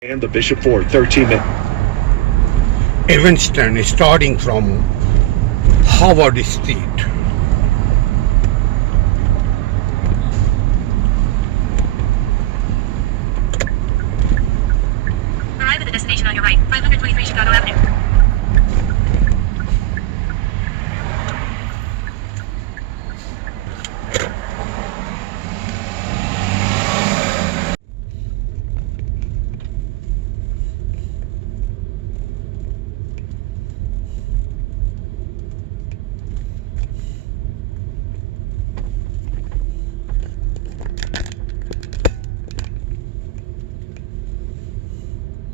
And the Bishop Ford 13 minutes. Evanston starting from Howard Street. Arrive at the destination on your right, 523 Chicago Avenue.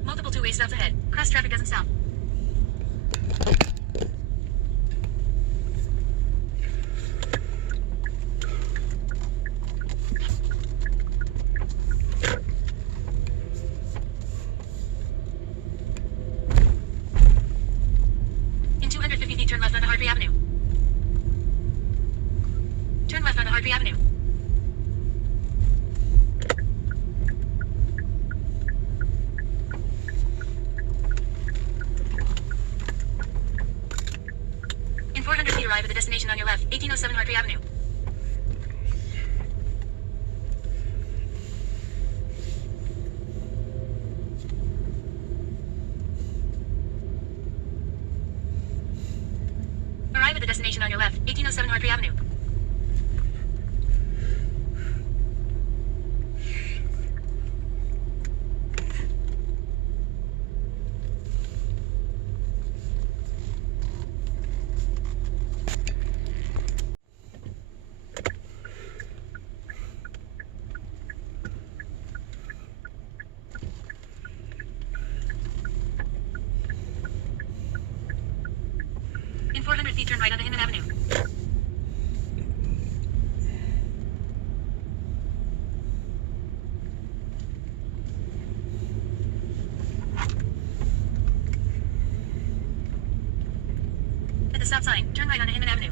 Multiple two-way stops ahead. Cross traffic doesn't stop. In 250 feet, turn left onto Hartree Avenue. Turn left onto Hartree Avenue. In 400 feet, arrive at the destination on your left, 1807 Hartree Avenue. Arrive at the destination on your left, 1807 Hartree Avenue. In 400 feet, turn right onto Hinman Avenue. At the stop sign, turn right onto Hinman Avenue.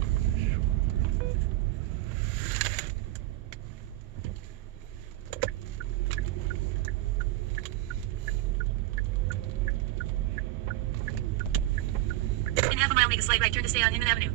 In half a mile, make a slight right turn to stay on Hinman Avenue.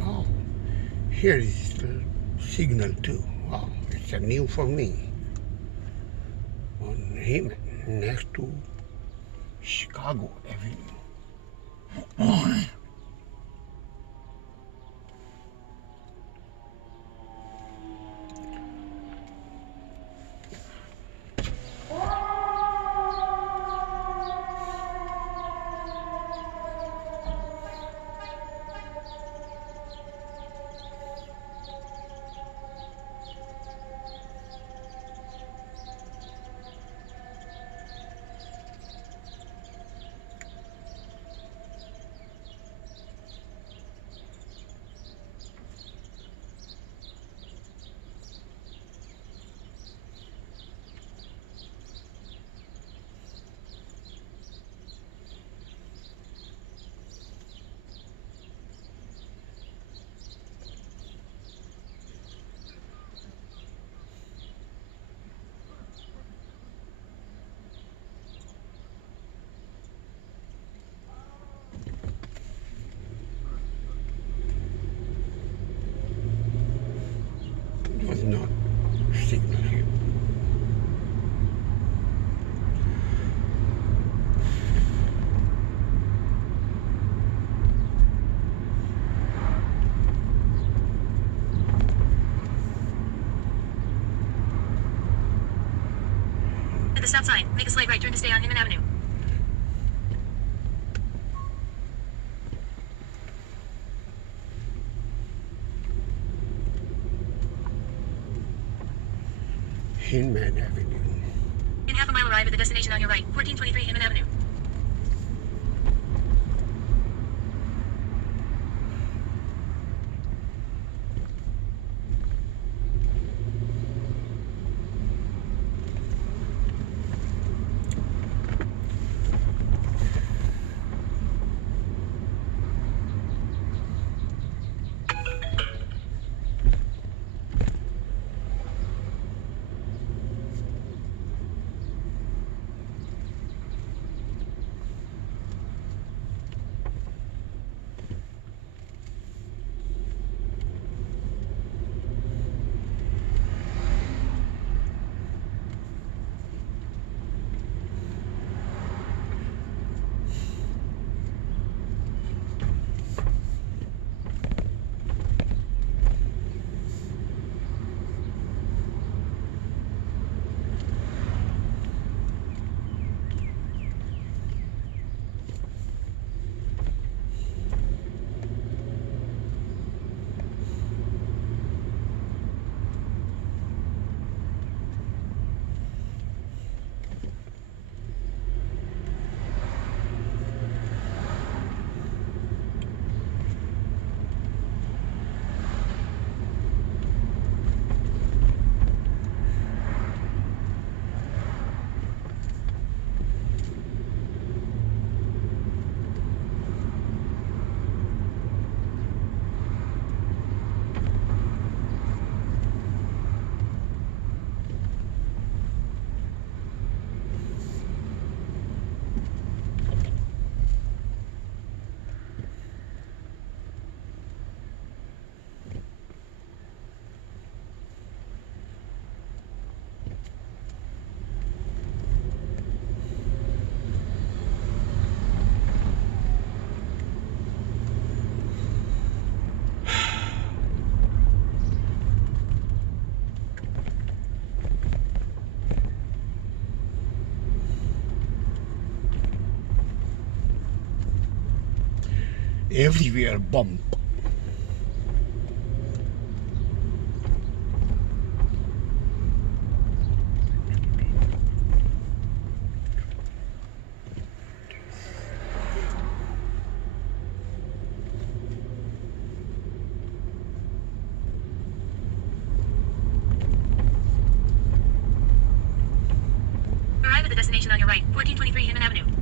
Oh, here is the signal too. Wow, it's a new for me. On him next to Chicago Avenue. At the stop sign, make a slight right turn to stay on Hinman Avenue. Hinman Avenue. In half a mile, arrive at the destination on your right, 1423 Hinman Avenue. Everywhere bump. Arrive at the destination on your right, 1423 Hinman Avenue.